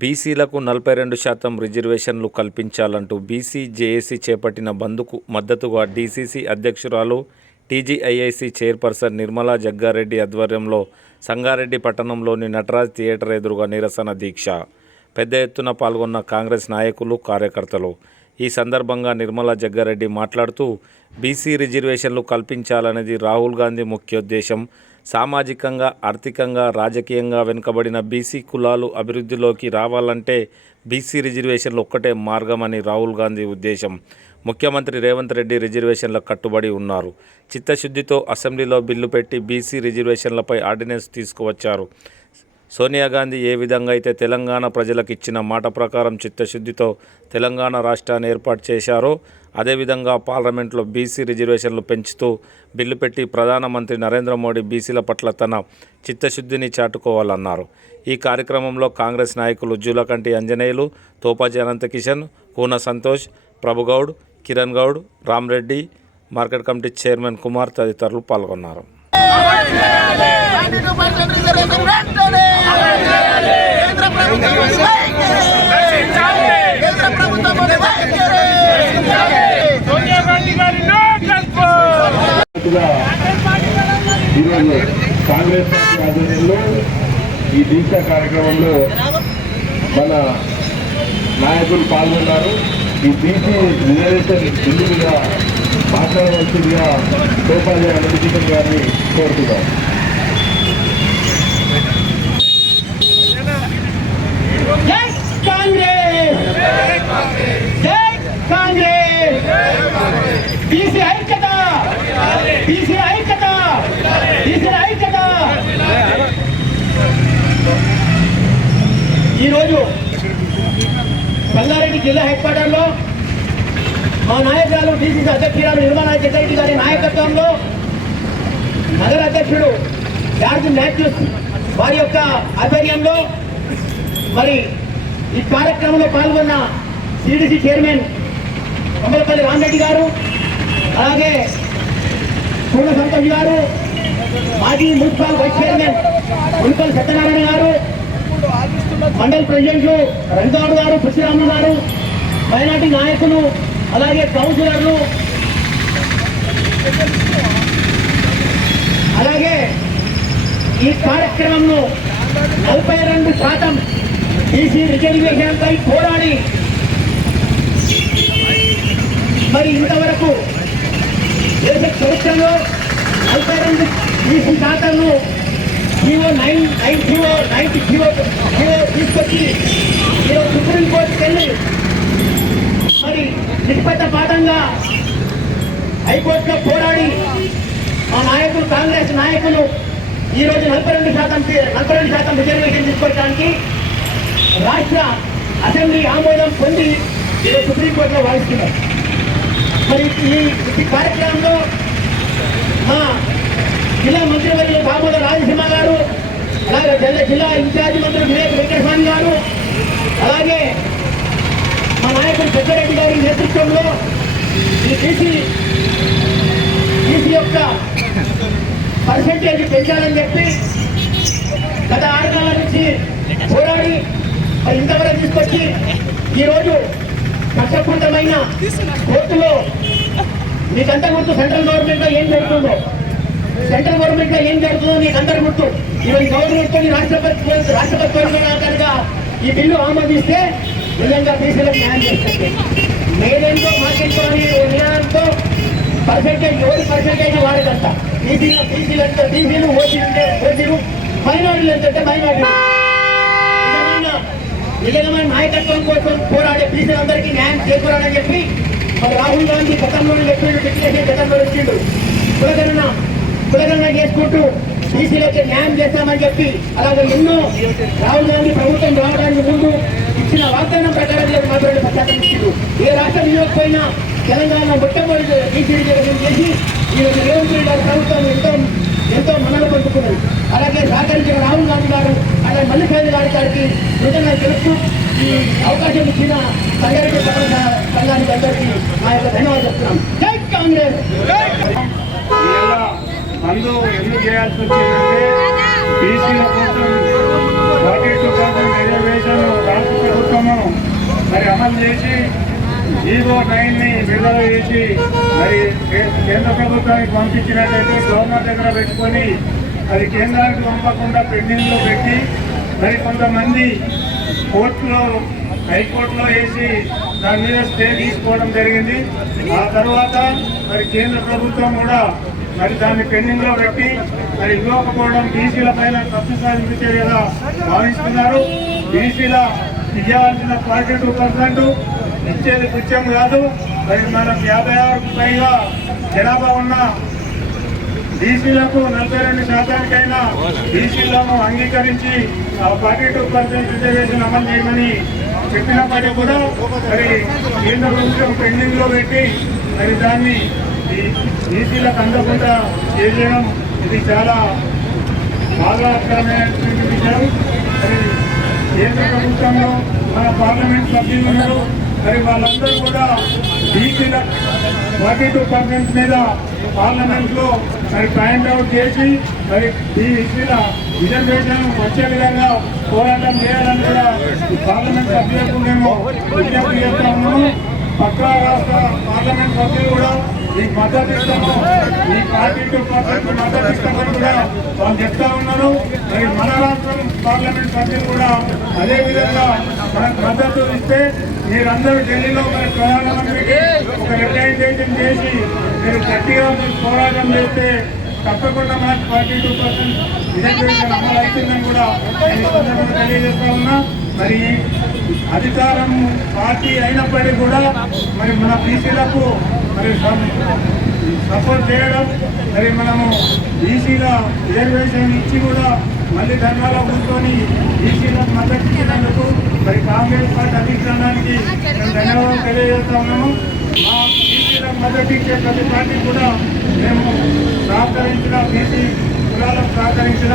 బీసీలకు 42% రిజర్వేషన్లు కల్పించాలంటూ BC JAC చేపట్టిన బంద్కు మద్దతుగా డీసీసీ అధ్యక్షురాలు టీజీఐఐసీ చైర్పర్సన్ నిర్మలా జగ్గారెడ్డి ఆధ్వర్యంలో సంగారెడ్డి పట్టణంలోని నటరాజ్ థియేటర్ ఎదురుగా నిరసన దీక్ష. పెద్ద ఎత్తున పాల్గొన్న కాంగ్రెస్ నాయకులు, కార్యకర్తలు. ఈ సందర్భంగా నిర్మలా జగ్గారెడ్డి మాట్లాడుతూ బీసీ రిజర్వేషన్లు కల్పించాలనేది రాహుల్ గాంధీ ముఖ్యోద్దేశం. సామాజికంగా, ఆర్థికంగా, రాజకీయంగా వెనుకబడిన బీసీ కులాలు అభివృద్ధిలోకి రావాలంటే బీసీ రిజర్వేషన్లు ఒక్కటే మార్గమని రాహుల్ గాంధీ ఉద్దేశం. ముఖ్యమంత్రి రేవంత్ రెడ్డి రిజర్వేషన్లకు కట్టుబడి ఉన్నారు. చిత్తశుద్ధితో అసెంబ్లీలో బిల్లు పెట్టి బీసీ రిజర్వేషన్లపై ఆర్డినెన్స్ తీసుకువచ్చారు. సోనియా గాంధీ ఏ విధంగా అయితే తెలంగాణ ప్రజలకు ఇచ్చిన మాట ప్రకారం చిత్తశుద్ధితో తెలంగాణ రాష్ట్రాన్ని ఏర్పాటు చేశారో అదేవిధంగా పార్లమెంట్లో బీసీ రిజర్వేషన్లు పెంచుతూ బిల్లు పెట్టి ప్రధానమంత్రి నరేంద్ర మోడీ బీసీల పట్ల తన చిత్తశుద్ధిని చాటుకోవాలన్నారు. ఈ కార్యక్రమంలో కాంగ్రెస్ నాయకులు Julakanti Anjaneyulu, Topaji Anantakishan, Koona Santosh, Prabhugoud, Kiran Goud, Ramreddy, market committee chairman Kumar తదితరులు పాల్గొన్నారు. ఈరోజు కాంగ్రెస్ పార్టీ ఆధ్వర్యంలో ఈ దీక్ష కార్యక్రమంలో మన నాయకులు పాల్గొన్నారు. ఈ బీసీ రిజర్వేషన్ బిల్లు మీద మాట్లాడవలసిందిగా తోపాజీ అనంతకిషన్ గారిని కోరుతున్నాం. ఈరోజు సంగారెడ్డి జిల్లా హెడ్ క్వార్టర్లో మా నాయకురాలు డీసీసీ అధ్యక్షురాలు నిర్మలా జగ్గారెడ్డి గారి నాయకత్వంలో నగర అధ్యక్షుడు జార్జ్ మాథ్యూస్ వారి యొక్క ఆధ్వర్యంలో మరి ఈ కార్యక్రమంలో పాల్గొన్న సిడిసి చైర్మన్ కొమ్మలపల్లి రామరెడ్డి గారు, అలాగే పూర్ణ సంతోష్ గారు, మాజీ municipal vice chairman municipal Satyanarayana గారు, మండల్ ప్రెసిడెంట్లు రంగౌడ్ గారు, పృథ్వీరాములు గారు, మైనార్టీ నాయకులు, అలాగే కౌన్సిలర్లు, అలాగే ఈ కార్యక్రమంలో 42% బీసీ రిజర్వేషన్పై పోరాడి మరి ఇంతవరకు దేశ చరిత్రలో 42 బీసీ శాతంను తీసుకొచ్చి ఈరోజు సుప్రీంకోర్టుకి వెళ్ళి మరి నిష్పక్షపాతంగా హైకోర్టులో పోరాడి మా నాయకులు, కాంగ్రెస్ నాయకులు ఈరోజు 42% రిజర్వేషన్ తీసుకోవడానికి రాష్ట్ర అసెంబ్లీ ఆమోదం పొంది ఈరోజు సుప్రీంకోర్టులో వాదిస్తున్నారు. మరి ఈ కార్యక్రమంలో మా జిల్లా మంత్రివర్యులు దామోదర రాజసింహ గారు, అలాగే జిల్లా ఇన్ఛార్జి మంత్రులు వివేక్ వెంకటస్వామి గారు, అలాగే మా నాయకుడు పెద్దరెడ్డి గారి నేతృత్వంలో ఈ బీసీ యొక్క పర్సెంటేజ్ పెంచాలని చెప్పి గత 6 నెలల నుంచి పోరాడి మరి ఇంతవరకు తీసుకొచ్చి ఈరోజు కష్టపూరితమైన కోర్టులో మీకంతా గుర్తు సెంట్రల్ గవర్నమెంట్లో ఏం జరుగుతుందో మీకు అందరు గుర్తు. ఈరోజు గవర్నమెంట్తో రాష్ట్రపతి ఈ బిల్లు ఆమోదిస్తే నిజంగా బీసీలకు న్యాయం చేస్తుంది. మేదేంటో మాకేంటో అని నినాదంతో పర్సెంటేజ్ వాడదంట. బీసీలు ఓసీలు, మైనారిటీలు ఎంతంటే మైనారిటీ నిజమైన నాయకత్వం కోసం పోరాడే బీసీలందరికీ న్యాయం చేకూరాలని చెప్పి మరి రాహుల్ గాంధీ గతంలోనే చెప్పిండు, డిక్లరేషన్ గతంలో ఇచ్చిండు. కులగణన చేసుకుంటూ బీసీలకి న్యాయం చేస్తామని చెప్పి అలాగే ఎన్నో రాహుల్ గాంధీ ప్రభుత్వం రావడానికి ముందు ఇచ్చిన వాగ్దానం ప్రకారం మాత్రమే ప్రచారం ఇచ్చిండు. ఏ రాష్ట్రం ఇవ్వకపోయినా తెలంగాణ మొట్టమొదటి బీసీ రిజర్వేషన్ చేసి ఈరోజు రేవంత్ రెడ్డి గారి ప్రభుత్వం ఎంతో మనలు పొందుకున్నది. అలాగే సహకరించిన రాహుల్ గాంధీ గారు, అలాగే మల్లికార్జున గారికి కృతజ్ఞతలు తెలుపుతూ ఈ అవకాశం ఇచ్చిన సంగారెడ్డి సంఘానికి అందరికీ మా యొక్క ధన్యవాదాలు చెప్తున్నాం. జై కాంగ్రెస్. ఎందుకు చేయాల్సి వచ్చిందంటే బీసీల కోసం 42% రిజర్వేషన్ రాష్ట్ర ప్రభుత్వము మరి అమలు చేసి ఈగో 9ని విడుదల చేసి మరి కేంద్ర ప్రభుత్వానికి పంపించినట్టయితే గవర్నర్ దగ్గర పెట్టుకొని అది కేంద్రానికి పంపకుండా పెండింగ్లో పెట్టి మరి కొంతమంది కోర్టులో హైకోర్టులో వేసి దాని మీద స్టే తీసుకోవడం జరిగింది. ఆ తర్వాత మరి కేంద్ర ప్రభుత్వం కూడా మరి దాన్ని పెండింగ్ లో పెట్టి మరి ఇవ్వకపోవడం బీసీల పైన కక్ష సాధింపు చర్యగా భావిస్తున్నారు. బీసీల ఇవ్వాల్సిన 42% ఇచ్చేది కృత్యం కాదు. మరి మనం 56కు పైగా జనాభా ఉన్న బీసీలకు 42%కైనా బీసీలను అంగీకరించి 42% రిజర్వేషన్ అమలు చేయమని చెప్పినప్పటికీ కూడా మరి కేంద్ర ప్రభుత్వం పెండింగ్ లో పెట్టి మరి దాన్ని బీసీలకు అందకుండా చేయడం ఇది చాలా బాధాకరమైనటువంటి విషయం. మరి కేంద్ర ప్రభుత్వంలో మన పార్లమెంట్ సభ్యులు ఉన్నారు. మరి వాళ్ళందరూ కూడా బీసీల 42% మీద పార్లమెంట్ లో మరి పాయింట్ అవుట్ చేసి మరి బీసీల రిజర్వేషన్ వచ్చే విధంగా పోరాటం చేయాలని కూడా పార్లమెంట్ సభ్యులకు మేము విజ్ఞప్తి చేస్తా ఉన్నాము. పక్క రాష్ట్ర పార్లమెంట్ సభ్యులు కూడా ఈ మద్దతు ఇస్తాము, ఈ 42% మద్దతు ఇస్తామని కూడా వాళ్ళు చెప్తా ఉన్నారు. మరి మన రాష్ట్రం పార్లమెంట్ సభ్యులు కూడా అదే విధంగా మనకు మద్దతు ఇస్తే మీరందరూ ఢిల్లీలో మరి ప్రధానమంత్రికి ఒక రిప్రజెంటేషన్ చేసి మీరు గట్టిగా పోరాటం చేస్తే తప్పకుండా మనకు 42% రిజర్వేషన్ అమలు అవుతుందని కూడా నేను సందర్భంగా తెలియజేస్తా ఉన్నా. మరి అధికారం పార్టీ అయినప్పటికీ కూడా మరి మన బీసీలకు మరి సపోర్ట్ చేయడం, మరి మనము బీసీల రిజర్వేషన్ ఇచ్చి కూడా మళ్ళీ ధర్నాలో కూర్చొని బీసీలకు మద్దతు ఇచ్చినందుకు మరి కాంగ్రెస్ పార్టీ అధిష్టానానికి మేము ధన్యవాదాలు తెలియజేస్తా ఉన్నాము. మా బీసీలకు మద్దతు ఇచ్చే ప్రతి పార్టీ కూడా మేము సహకరించిన బీసీ కులాలకు సహకరించిన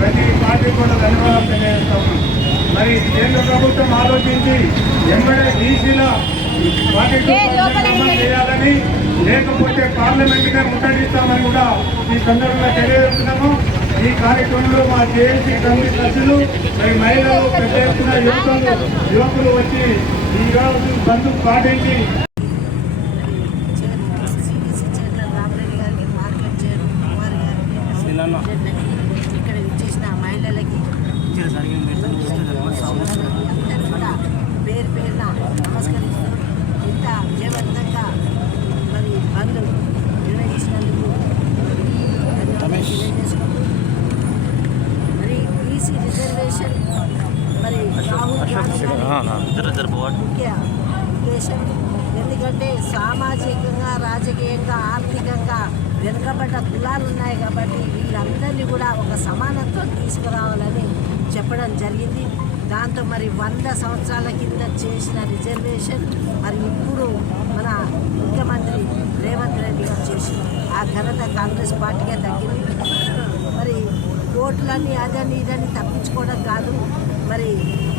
ప్రతి పార్టీ కూడా ధన్యవాదాలు తెలియజేస్తా ఉన్నాం. మరి కేంద్ర ప్రభుత్వం ఆలోచించి ఎంబడే బీసీల 42% అమలు చేయాలని, లేకపోతే పార్లమెంట్గా ముట్టడిస్తామని కూడా ఈ సందర్భంగా తెలియజేస్తున్నాము. ఈ కార్యక్రమంలో మా జేఏసీ కమిటీ సభ్యులు మరి మహిళలు పెద్ద ఎత్తున యువకులు వచ్చి ఈ రోజు బంధు పాటించి ఇక్కడ ఇచ్చేసిన మహిళలకి అందరూ కూడా పేరు పేరున నమస్కరిస్తూ ఇంత విజయవంతంగా మరి బంధు నిర్వహించినందుకు తెలియజేసుకుంటూ మరి బీసీ రిజర్వేషన్ మరి రాహుల్ గాంధీ ముఖ్య ఉద్దేశం. ఎందుకంటే సామాజికంగా, రాజకీయంగా, ఆర్థికంగా వెనుకబడ్డ కులాలు ఉన్నాయి కాబట్టి వీళ్ళందరినీ కూడా ఒక సమానత్వం తీసుకురావాలని చెప్పడం జరిగింది. దాంతో మరి 100 సంవత్సరాల కింద చేసిన రిజర్వేషన్ మరి ఇప్పుడు మన ముఖ్యమంత్రి రేవంత్ రెడ్డి గారు చేసి ఆ ఘనత కాంగ్రెస్ పార్టీకే దక్కింది. మరి కోర్టులన్నీ అదని ఇదని తప్పించుకోవడం కాదు, మరి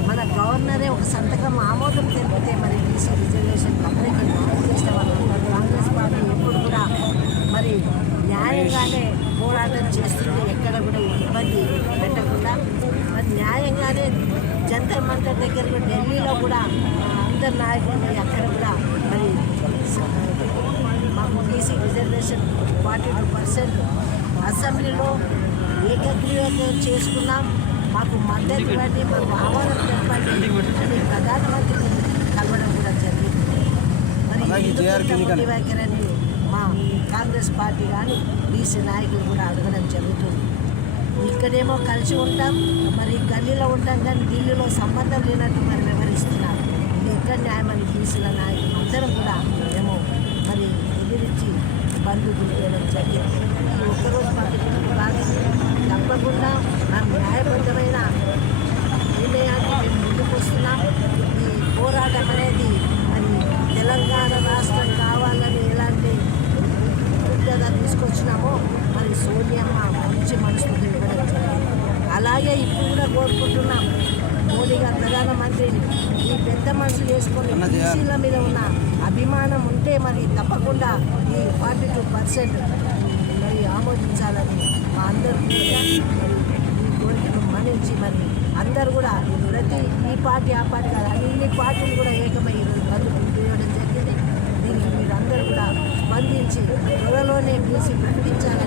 మన గవర్నరే ఒక సంతకం ఆమోదం తెలిపితే మరి బీసీ రిజర్వేషన్ అందరికీ న్యాయం చేసిన వాళ్ళు కాంగ్రెస్ పార్టీ ఎప్పుడు కూడా మరి న్యాయంగానే పోరాటం చేస్తుంది. ఎక్కడ కూడా ఇబ్బంది పెట్టకుండా మరి న్యాయంగానే జంతర్ మంతర్ దగ్గర ఢిల్లీలో కూడా అందరు నాయకులు అక్కడ కూడా మరి మాకు బీసీ రిజర్వేషన్ 42% అసెంబ్లీలో ఏకగ్రీవంగా చేసుకున్నాం. మాకు మద్దతు ఇవ్వండి, మాకు ఆహ్వానం తెలపండి అని ప్రధానమంత్రిని కలవడం కూడా జరిగింది. మరి వైఖరిని మా కాంగ్రెస్ పార్టీ కానీ బీసీ నాయకులు కూడా అడగడం జరుగుతుంది. ఇక్కడేమో కలిసి ఉంటాం, మరి గల్లీలో ఉంటాం, కానీ ఢిల్లీలో సంబంధం లేనట్టు మరి వివరిస్తున్నారు. ఇది ఎక్కడ న్యాయమని బీసీల నాయకులు అందరం కూడా మేము మరి ఎదిరించి బంధువులు చేయడం జరిగింది. ఈ ఒక్కరోజు పద్ధతులకు కాదు, తప్పకుండా మేము న్యాయబద్ధమైన నిర్ణయానికి మేము ముందుకు వస్తున్నాం. ఈ పోరాటం అనేది మరి తెలంగాణ రాష్ట్రం కావాలని ఎలాంటి ఉద్యోగ తీసుకొచ్చినామో మరి సోనియమ్మ మంచి మనసుతో ఇవ్వడం జరిగింది. అలాగే ఇప్పుడు కూడా కోరుకుంటున్నాం మోడీ గారు ప్రధానమంత్రిని ఈ పెద్ద మనసు చేసుకొని బీసీల మీద ఉన్న అభిమానం ఉంటే మరి తప్పకుండా ఈ 42% మరి ఆమోదించాలని మా అందరూ కూడా మరి ఈ కోరికను మన్నించి మరి అందరూ కూడా ప్రతి ఈ పార్టీ ఆ పార్టీ కాదు అన్ని పార్టీలు కూడా ఏకమై ఈరోజు బంద్ పిలిపివేయడం జరిగింది. దీనికి మీరందరూ కూడా స్పందించి త్వరలోనే బీసీ ప్రకటించాలని